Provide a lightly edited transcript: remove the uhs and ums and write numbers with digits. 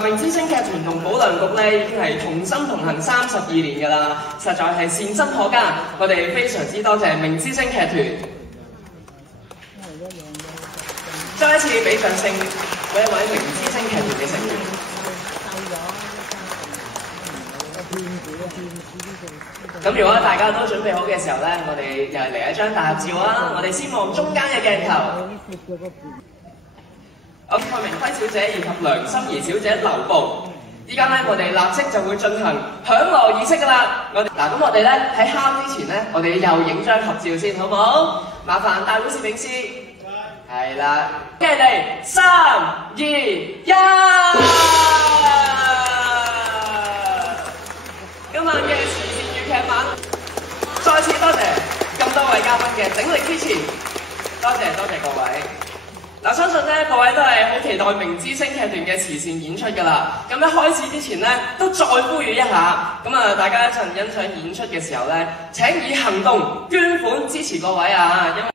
明知星劇團同保良局咧已經係同心同行32年㗎啦，實在係善心可嘉。我哋非常之多謝明知星劇團，再一次俾掌聲每一位明知星劇團嘅成員。咁如果大家都準備好嘅時候咧，我哋又嚟一張大合照啊！我哋先望中間嘅鏡頭。蔡明輝小姐以及梁心怡小姐留步。依家咧，我哋立即就會進行響鑼儀式㗎啦。咁我哋咧喺敲之前咧，我哋又影張合照先，好唔好？麻煩大會攝影師。係啦，跟住嚟3、2、1。今晚嘅時事粵劇晚，再次多謝咁多位嘉賓嘅鼎力支持，多謝各位。相信咧各位都係好期待明知星劇團嘅慈善演出㗎啦。咁一開始之前咧，都再呼籲一下，大家一陣欣賞演出嘅時候咧，請以行動捐款支持各位啊！因為